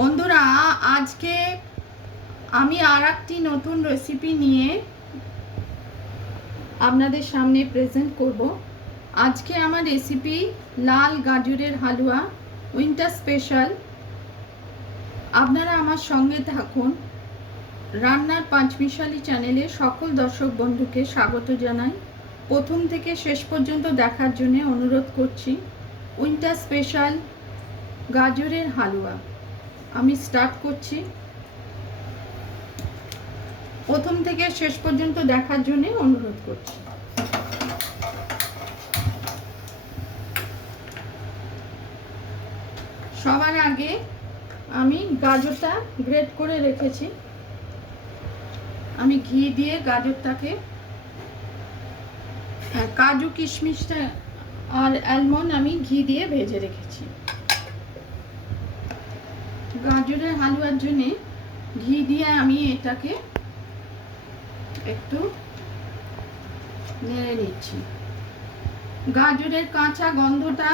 বন্ধুরা, আজকে আমি আরেকটি নতুন রেসিপি নিয়ে আপনাদের সামনে প্রেজেন্ট করব। আজকে আমার রেসিপি লাল গাজরের হালুয়া, উইন্টার স্পেশাল। আপনারা আমার সঙ্গে থাকুন। রান্নার পাঁচমিশালি চ্যানেলে সকল দর্শক বন্ধুকে স্বাগত জানাই। প্রথম থেকে শেষ পর্যন্ত দেখার জন্য অনুরোধ করছি। উইন্টার স্পেশাল গাজরের হালুয়া আমি স্টার্ট করছি। প্রথম থেকে শেষ পর্যন্ত দেখার জন্য অনুরোধ করছি। সবার আগে আমি গাজরটা গ্রেট করে রেখেছি। আমি ঘি দিয়ে গাজরটাকে, কাজু কিশমিশটা আর অ্যালমন্ড আমি ঘি দিয়ে ভেজে রেখেছি। গাজরের হালুয়ার জন্য ঘি দিয়ে আমি এটাকে একটু নেড়ে নিচ্ছি। গাজরের কাঁচা গন্ধটা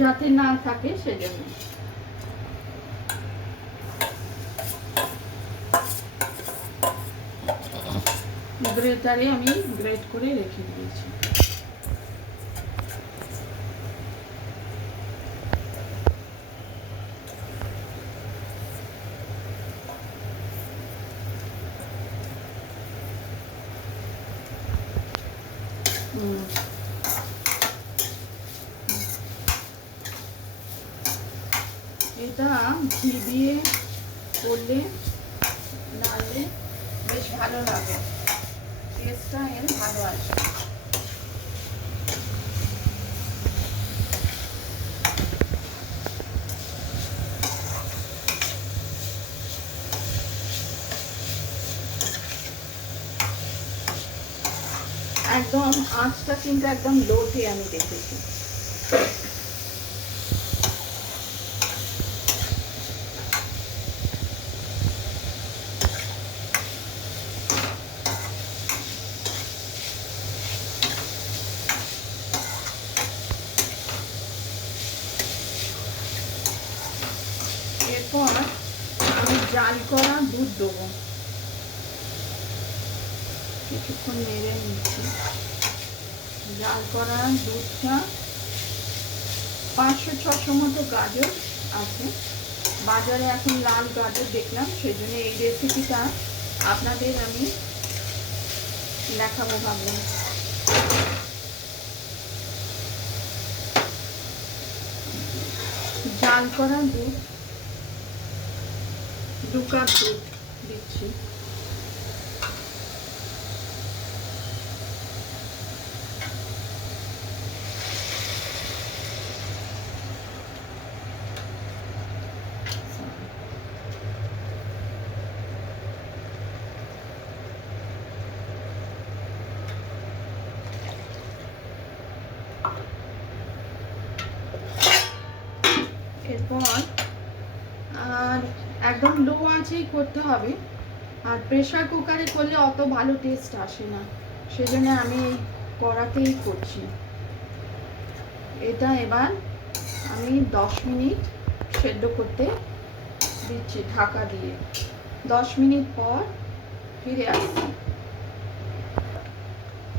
যাতে না থাকে সেজন্য। গ্রেটারে আমি গ্রেট করে রেখে দিয়েছি। এটা ঘি দিয়ে করলে নাড়লে বেশ ভালো লাগে, টেস্টটা এর ভালো আসে। একদম আঁচটা কিন্তু একদম লোতে আমি দেখেছি। এরপর আমি জাল করা দুধ দেবো। কিছুক্ষণ নেড়ে নিচ্ছি। জাল করা দুধটা 500-600 মতো গাজর আছে। বাজারে এখন লাল গাজর দেখলাম, সেজন্য এই রেসিপিটা আপনাদের আমি দেখাবো ভাবলাম। জাল করা দুধ 2 কাপ দুধ দিচ্ছি। এরপর আর একদম লো আঁচেই করতে হবে। আর প্রেসার কুকারে করলে অত ভালো টেস্ট আসে না, সেজন্য আমি এই কড়াতেই করছি। এটা এবার আমি 10 মিনিট সেদ্ধ করতে দিচ্ছি ঢাকা দিয়ে। 10 মিনিট পর ফিরে আসছি।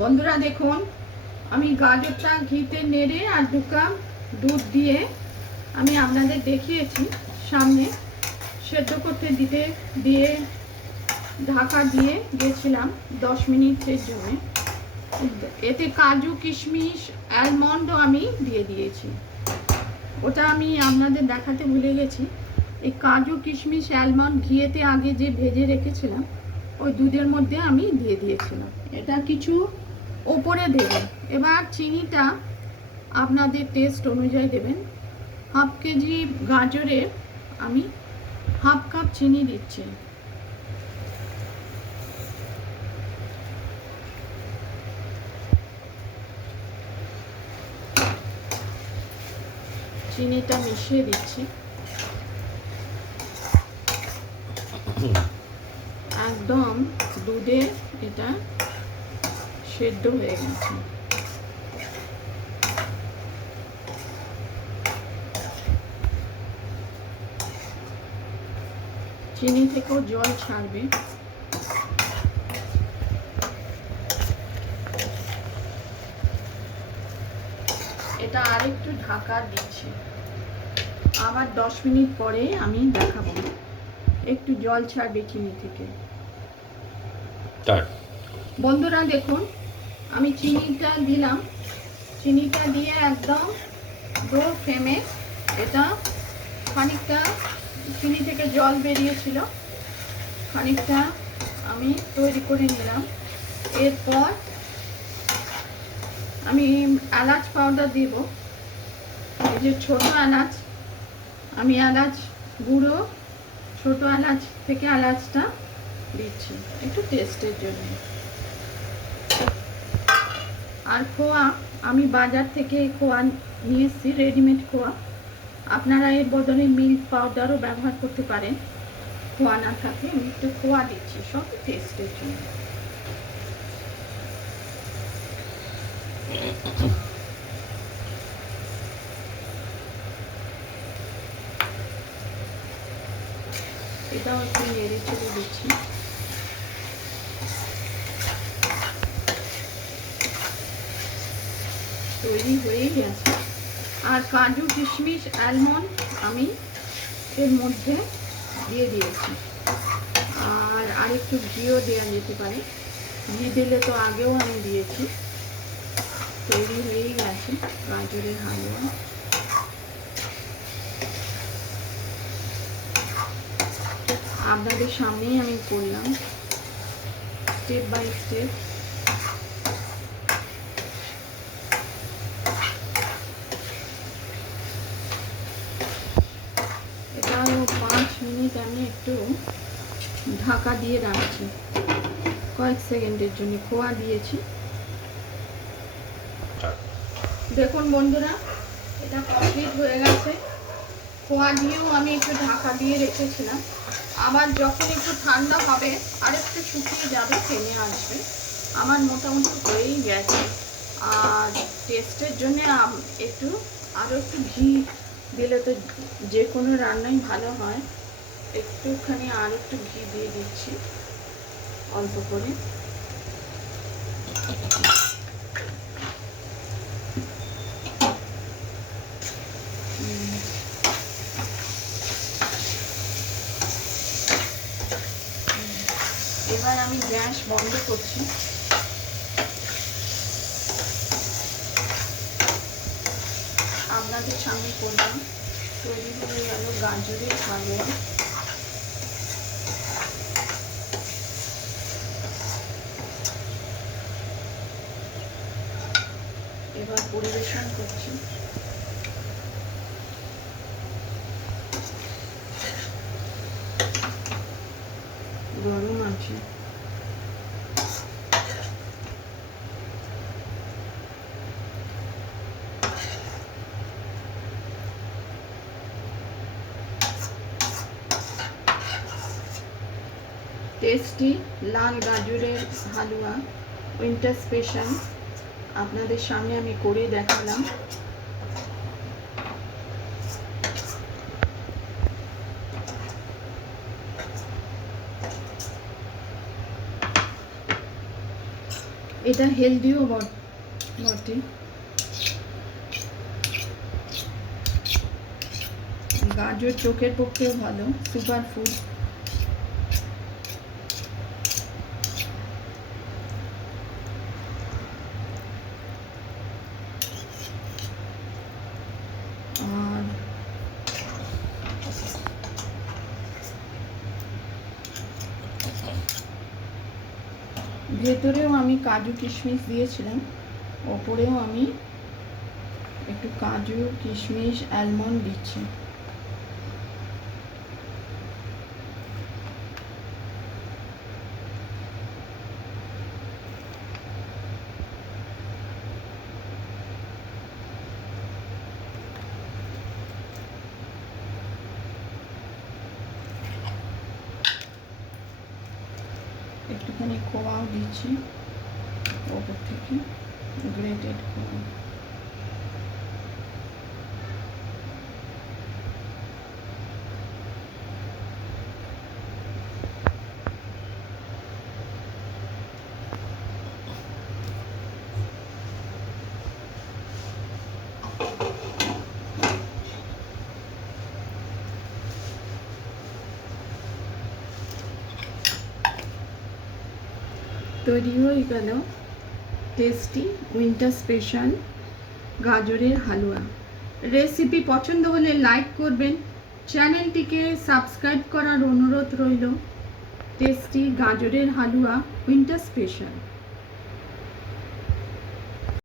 বন্ধুরা দেখুন, আমি গাজরটা ঘিতে নেড়ে আর 2 কাপ দুধ দিয়ে আমি আপনাদের দেখিয়েছি সামনে সেদ্ধ করতে দিয়ে ঢাকা দিয়ে গেছিলাম 10 মিনিটের জন্য। এতে কাজু কিশমিশ অ্যালমন্ডও আমি দিয়ে দিয়েছি। ওটা আমি আপনাদের দেখাতে ভুলে গেছি। এই কাজু কিশমিশ অ্যালমন্ড ঘিয়েতে আগে যে ভেজে রেখেছিলাম ওই দুধের মধ্যে আমি দিয়ে দিয়েছিলাম। এটা কিছু ওপরে দেবেন। এবার চিনিটা আপনাদের টেস্ট অনুযায়ী দেবেন। হাফ কেজি গাজরে আমি হাফ কাপ চিনি দিচ্ছি। চিনিটা মিশিয়ে দিচ্ছি। একদম দুধে এটা সেদ্ধ হয়ে গেছে। চিনি থেকেও জল ছাড়বে। এটা আরেকটু ঢাকা দিচ্ছি, আবার 10 মিনিট পরে আমি দেখাবো। একটু জল ছাড়বে চিনি থেকে। বন্ধুরা দেখুন, আমি চিনিটা দিলাম, চিনিটা দিয়ে একদম লো ফ্লেমে, এটা খানিকটা চিনি থেকে জল বেরিয়েছিল, খানিকটা আমি তৈরি করে নিলাম। এরপর আমি এলাচ পাউডার দিব, এই যে ছোট এলাচ, আমি এলাচ গুঁড়ো, ছোট এলাচ থেকে এলাচটা দিচ্ছি একটু টেস্টের জন্য। আর খোয়া, আমি বাজার থেকে খোয়া নিয়ে এসেছি, রেডিমেড খোয়া। আপনারা এর বদলে মিল্ক পাউডারও ব্যবহার করতে পারেন। খোয়া না থাকে আমি একটু খোয়া দিচ্ছি সব টেস্টের জন্য। এটাও একটু নেড়ে চেড়ে দিচ্ছি। তৈরি হয়েই গেছে। আর কাজু কিশমিশ আলমন্ড আমি এর মধ্যে দিয়ে দিয়েছি, আর আরেকটু ঘিও দেওয়া যেতে পারে, ঘি দিলে তো আগেও আমি দিয়েছি। তৈরি হয়েই গেছে গাজরের হালুয়া। আপনাদের সামনেই আমি করলাম স্টেপ বাই স্টেপ। এটা 5 মিনিট আমি একটু ঢাকা দিয়ে রাখছি, কয়েক সেকেন্ডের জন্য খোয়া দিয়েছি। দেখুন বন্ধুরা, এটা কমপ্লিট হয়ে গেছে। খোয়া দিয়েও আমি একটু ঢাকা দিয়ে রেখেছিলাম। আবার যখন একটু ঠান্ডা হবে আর একটু শুকিয়ে যাবে, টেনে আসবে, আমার মোটামুটি হয়েই গেছে। আর টেস্টের জন্য একটু আরও একটু ঘি দিলে তো যে কোনো রান্নাই ভালো হয়। একটুখানি আর একটু ঘি দিয়ে দিচ্ছি অল্প করে। এবার আমি গ্যাস বন্ধ করছি। আপনাদের সামনে করলাম, তৈরি হয়ে গেল গাজরের হালুয়া। এবার পরিবেশন করছি। গরম আছে। টেস্টি লাল গাজরের হালুয়া, উইন্টার স্পেশাল, আপনাদের সামনে আমি করে দেখালাম। এটা হেলদিও বটে। গাজর চোখের পক্ষেও ভালো, সুপার ফুড। আর ভেতরেও আমি কাজু কিশমিশ দিয়েছিলাম, ওপরেও আমি একটু কাজু কিশমিশ আলমন্ড দিচ্ছি। একটুখানি খোয়াও দিচ্ছি ওপর থেকে, গ্রেটেড খোয়া। তৈরি হয়ে গেল টেস্টি উইন্টার স্পেশাল গাজরের হালুয়া। রেসিপি পছন্দ হলে লাইক করবেন, চ্যানেলটিকে সাবস্ক্রাইব করার অনুরোধ রইল। টেস্টি গাজরের হালুয়া উইন্টার স্পেশাল।